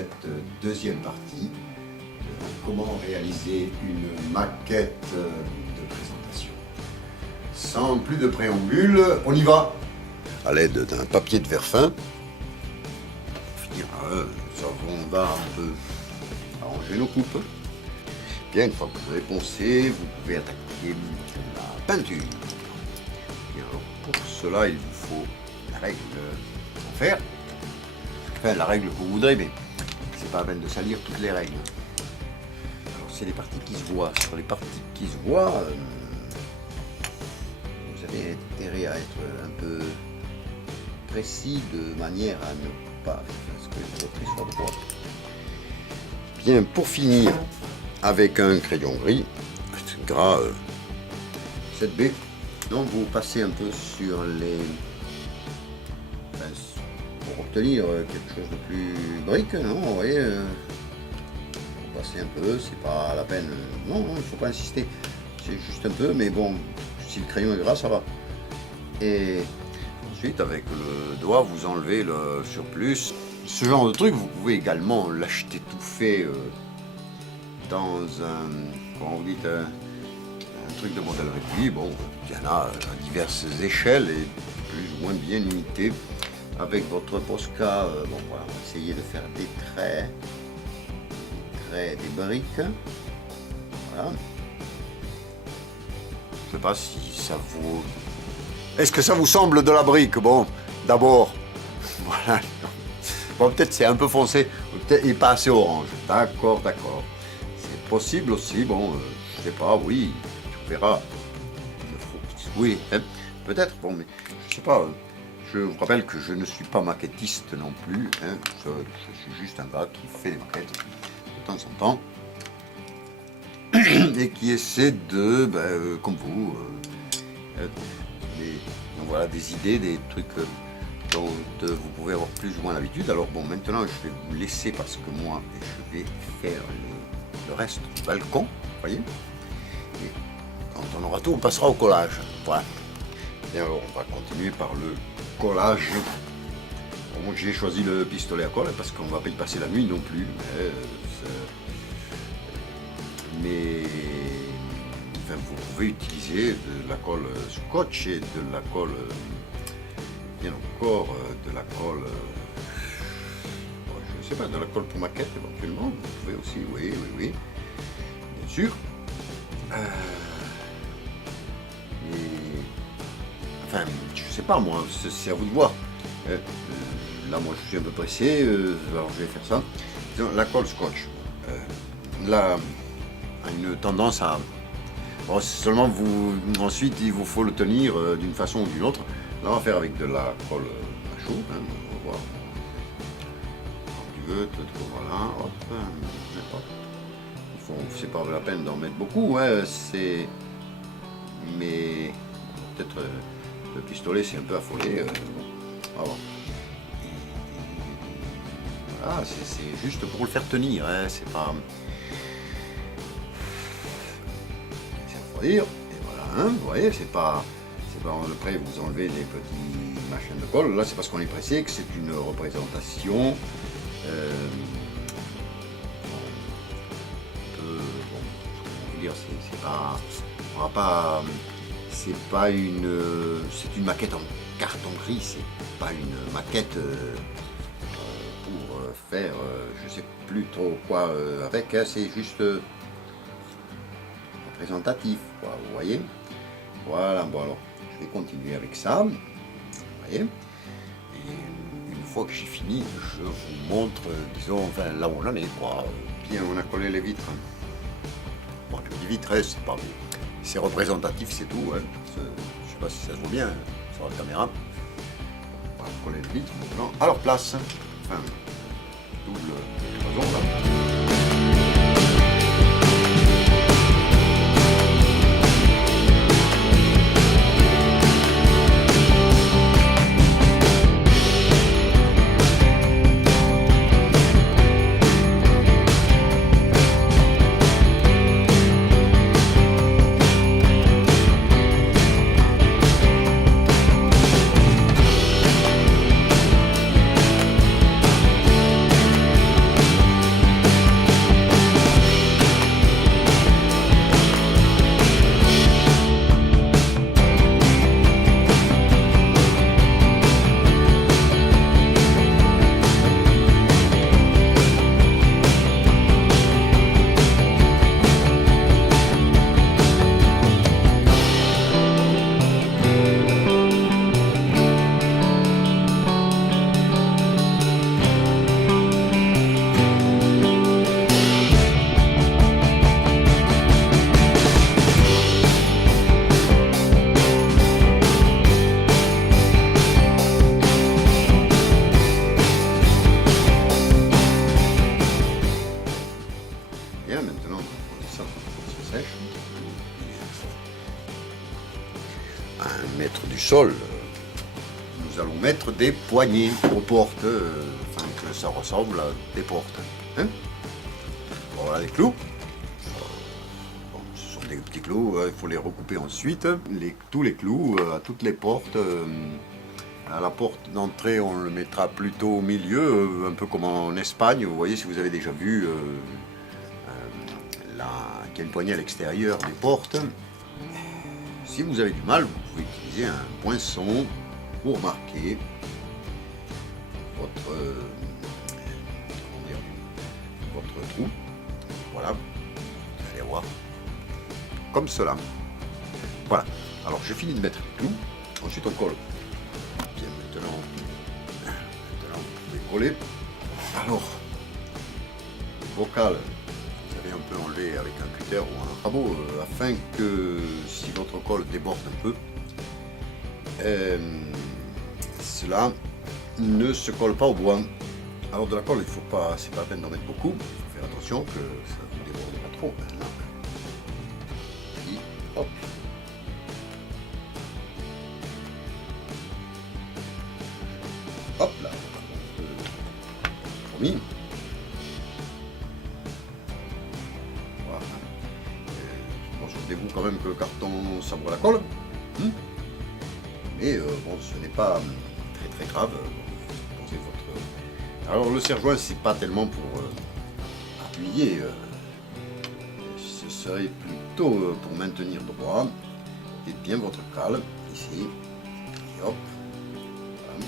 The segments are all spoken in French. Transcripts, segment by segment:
cette deuxième partie de comment réaliser une maquette de présentation. Sans plus de préambule, on y va. À l'aide d'un papier de verre fin, pour finir, on va un peu arranger nos coupes. Bien, une fois que vous avez poncé, vous pouvez attaquer la peinture. Et alors, pour cela, il vous faut la règle en fer. Enfin, la règle que vous voudrez, mais c'est pas la peine de salir toutes les règles. Alors, c'est les parties qui se voient. Sur les parties qui se voient, vous avez intérêt à être un peu précis de manière à ne pas faire ce que votre soit droit. Bien, pour finir, avec un crayon gris, gras 7B, donc vous passez un peu sur les... pour obtenir quelque chose de plus brique, non, vous voyez, vous passez un peu, c'est pas la peine, non, il ne faut pas insister, c'est juste un peu, mais bon, si le crayon est gras, ça va. Et ensuite, avec le doigt, vous enlevez le surplus. Ce genre de truc, vous pouvez également l'acheter tout fait dans un, comment vous dites, un truc de modèle réduit. Bon, il y en a à diverses échelles et plus ou moins bien limitées. Avec votre Posca, bon voilà, on va essayer de faire des traits, des briques. Voilà. Je ne sais pas si ça vous... Est-ce que ça vous semble de la brique? Bon, d'abord, voilà. Bon, peut-être c'est un peu foncé, peut-être il n'est pas assez orange. D'accord, d'accord. C'est possible aussi, bon, je sais pas, oui, tu verras. Oui, hein, peut-être, bon, mais je sais pas. Je vous rappelle que je ne suis pas maquettiste non plus, hein, je suis juste un gars qui fait des maquettes de temps en temps et qui essaie de, comme vous, donc voilà, des idées, des trucs dont vous pouvez avoir plus ou moins l'habitude. Alors bon, maintenant je vais vous laisser parce que moi je vais faire le reste du balcon, vous voyez. Et quand on aura tout, on passera au collage. Voilà. Et alors on va continuer par le collage. Bon, moi j'ai choisi le pistolet à colle parce qu'on ne va pas y passer la nuit non plus. Mais enfin, vous pouvez utiliser de la colle scotch et de la colle, bien encore, de la colle, je ne sais pas, de la colle pour maquette éventuellement. Vous pouvez aussi, oui, bien sûr. Enfin, je sais pas moi, c'est à vous de voir. Là, moi, je suis un peu pressé, alors je vais faire ça. Disons, la colle scotch, là, a une tendance à... Bon, seulement vous, ensuite, il vous faut le tenir d'une façon ou d'une autre. Là, on va faire avec de la colle à chaud, hein, on va voir. Quand tu veux, voilà, hop, c'est pas la peine d'en mettre beaucoup, hein, c'est... Mais peut-être... le pistolet c'est un peu affolé. Bon. Voilà, c'est juste pour le faire tenir, hein, c'est pas... C'est à refroidir, et voilà, hein, vous voyez, c'est pas... Après vous enlevez les petits machins de colle, là c'est parce qu'on est pressé que c'est une représentation. C'est pas... On va pas... c'est une maquette en carton gris, c'est pas une maquette pour faire, je sais plus trop quoi avec, hein, c'est juste représentatif, quoi, vous voyez. Voilà, bon alors, je vais continuer avec ça, vous voyez. Et une fois que j'ai fini, je vous montre, disons, enfin là où on en est, quoi. Bien, on a collé les vitres. Bon, les vitres, c'est pas... C'est représentatif, c'est tout. Hein. Je ne sais pas si ça se voit bien sur la caméra. On va coller le vitre maintenant à leur place. Enfin, double raison là. sèche. À 1 mètre du sol, nous allons mettre des poignées aux portes, afin que ça ressemble à des portes. Hein? Voilà les clous. Bon, ce sont des petits clous, il faut les recouper ensuite. Tous les clous à toutes les portes. À la porte d'entrée, on le mettra plutôt au milieu, un peu comme en Espagne. Vous voyez, si vous avez déjà vu, qu'il y a une poignée à l'extérieur des portes. Si vous avez du mal, vous pouvez utiliser un poinçon pour marquer votre trou. Voilà, vous allez voir, comme cela. Voilà, alors j'ai fini de mettre les clous, ensuite on colle. Bien, maintenant vous pouvez coller. Alors, le bocal, vous allez un peu enlever avec un cutter ou un rabot, afin que si votre colle déborde un peu, cela ne se colle pas au bois. Alors de la colle, il faut pas, c'est pas la peine d'en mettre beaucoup. Il faut faire attention que ça ne déborde pas trop. Et hop. Hop là. Promis. Voilà. Bon, souvenez-vous quand même que le carton sabre la colle. Mais bon, ce n'est pas très grave. Posez votre... Alors le serre-joint, c'est pas tellement pour appuyer. Ce serait plutôt pour maintenir droit. Et bien votre cale ici. Et hop. Voilà.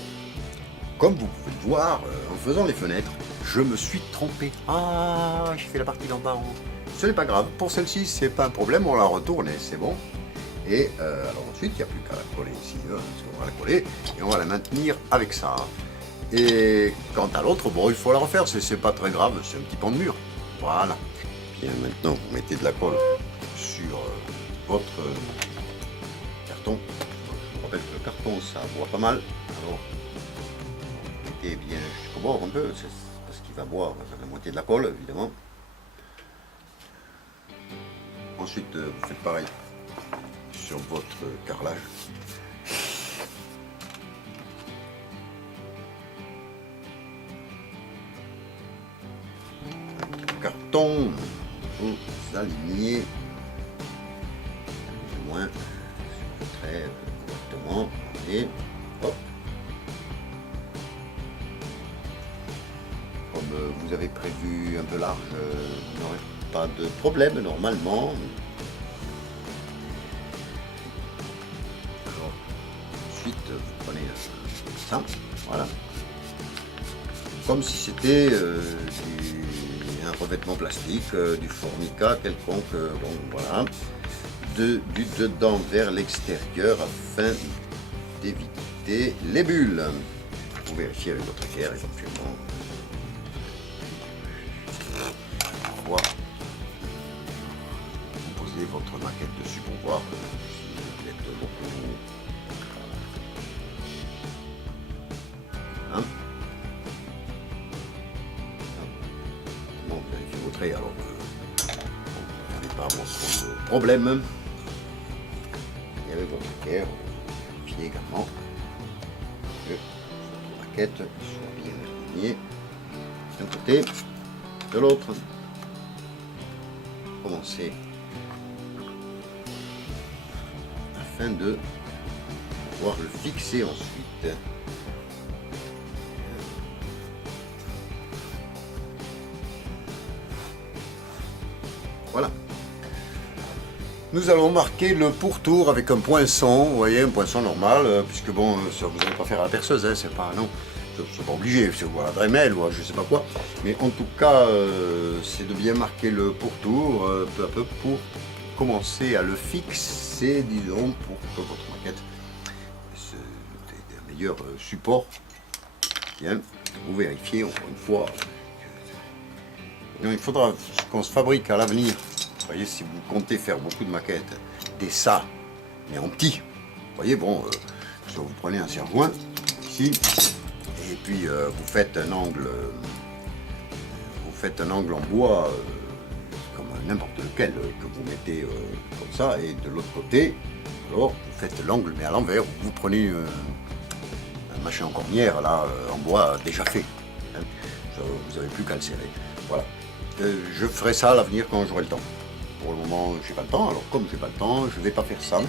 Comme vous pouvez le voir, en faisant les fenêtres, je me suis trompé. Ah, j'ai fait la partie d'en bas en haut. Ce n'est pas grave. Pour celle-ci, c'est pas un problème. On la retourne et c'est bon. Et alors ensuite, il n'y a plus qu'à la coller ici, parce qu'on va la coller et on va la maintenir avec ça. Et quant à l'autre, bon, il faut la refaire, c'est pas très grave, c'est un petit pan de mur. Voilà. Bien, maintenant, vous mettez de la colle sur votre carton. Je vous rappelle que le carton, ça boit pas mal. Alors, vous mettez bien jusqu'au bord un peu, c'est parce qu'il va boire la moitié de la colle, évidemment. Ensuite, vous faites pareil sur votre carrelage. Le carton, vous alignez plus ou moins très correctement et hop. Comme vous avez prévu un peu large, vous n'aurez pas de problème normalement. Ensuite, vous prenez ça, voilà, comme si c'était un revêtement plastique, du formica quelconque, bon, voilà, du dedans vers l'extérieur afin d'éviter les bulles. Vous vérifiez avec votre équerre éventuellement. Voilà. Vous posez votre maquette dessus pour voir si vous êtes beaucoup. Bon, vérifiez votre trait, alors vous n'avez pas trop de problème. Et avec votre équerre, vérifiez également que votre maquette soit bien alignée d'un côté, de l'autre. Commencez afin de pouvoir le fixer ensuite. Voilà. Nous allons marquer le pourtour avec un poinçon, vous voyez, un poinçon normal, puisque bon, ça vous n'allez pas faire à la perceuse, hein, c'est pas, non, c'est pas obligé, c'est à la Dremel ou je sais pas quoi, mais en tout cas, c'est de bien marquer le pourtour, peu à peu, pour commencer à le fixer, disons, pour que votre maquette ait un meilleur support. Bien, vous vérifiez encore une fois. Il faudra qu'on se fabrique à l'avenir. Vous voyez, si vous comptez faire beaucoup de maquettes, des ça, mais en petit. Vous voyez, bon, vous prenez un serre-joint, ici, et puis vous faites un angle en bois, comme n'importe lequel que vous mettez comme ça, et de l'autre côté, alors vous faites l'angle mais à l'envers, vous prenez un machin en cornière là, en bois déjà fait, hein. Vous n'avez plus qu'à le serrer, voilà. Je ferai ça à l'avenir quand j'aurai le temps. Pour le moment, j'ai pas le temps, alors comme j'ai pas le temps, je vais pas faire ça.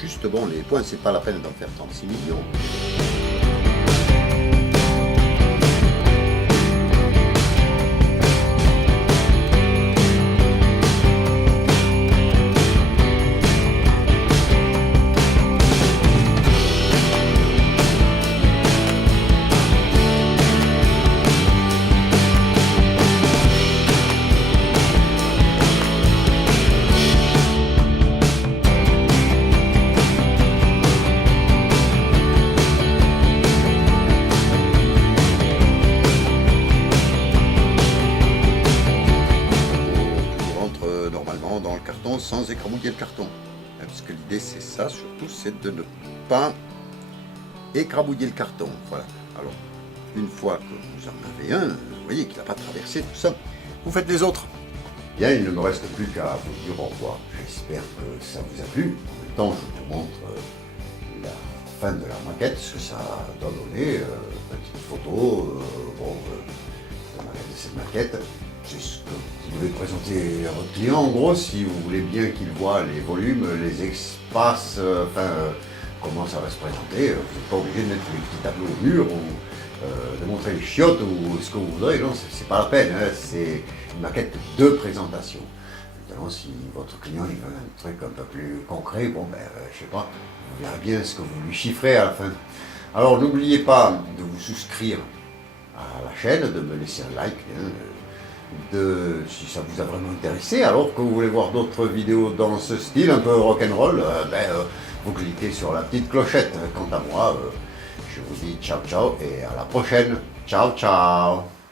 Juste bon, les points, c'est pas la peine d'en faire 36 millions. Dans le carton sans écrabouiller le carton, parce que l'idée c'est ça surtout, c'est de ne pas écrabouiller le carton. Voilà, alors une fois que vous en avez un, vous voyez qu'il n'a pas traversé tout ça, vous faites les autres. Bien, il ne me reste plus qu'à vous dire au revoir. J'espère que ça vous a plu. En même temps, je vous montre la fin de la maquette, ce que ça doit donner, petite photo de cette maquette. C'est ce que vous devez présenter à votre client, en gros, si vous voulez bien qu'il voit les volumes, les espaces, comment ça va se présenter. Vous n'êtes pas obligé de mettre les petits tableaux au mur ou de montrer les chiottes ou ce que vous voudrez. Non, c'est pas la peine, hein. C'est une maquette de présentation. Évidemment, si votre client il veut un truc un peu plus concret, bon ben, je sais pas, vous verrez bien ce que vous lui chiffrez à la fin. Alors, n'oubliez pas de vous souscrire à la chaîne, de me laisser un like, hein, si ça vous a vraiment intéressé, alors que vous voulez voir d'autres vidéos dans ce style, un peu rock'n'roll, vous cliquez sur la petite clochette. Quant à moi, je vous dis ciao ciao et à la prochaine. Ciao ciao.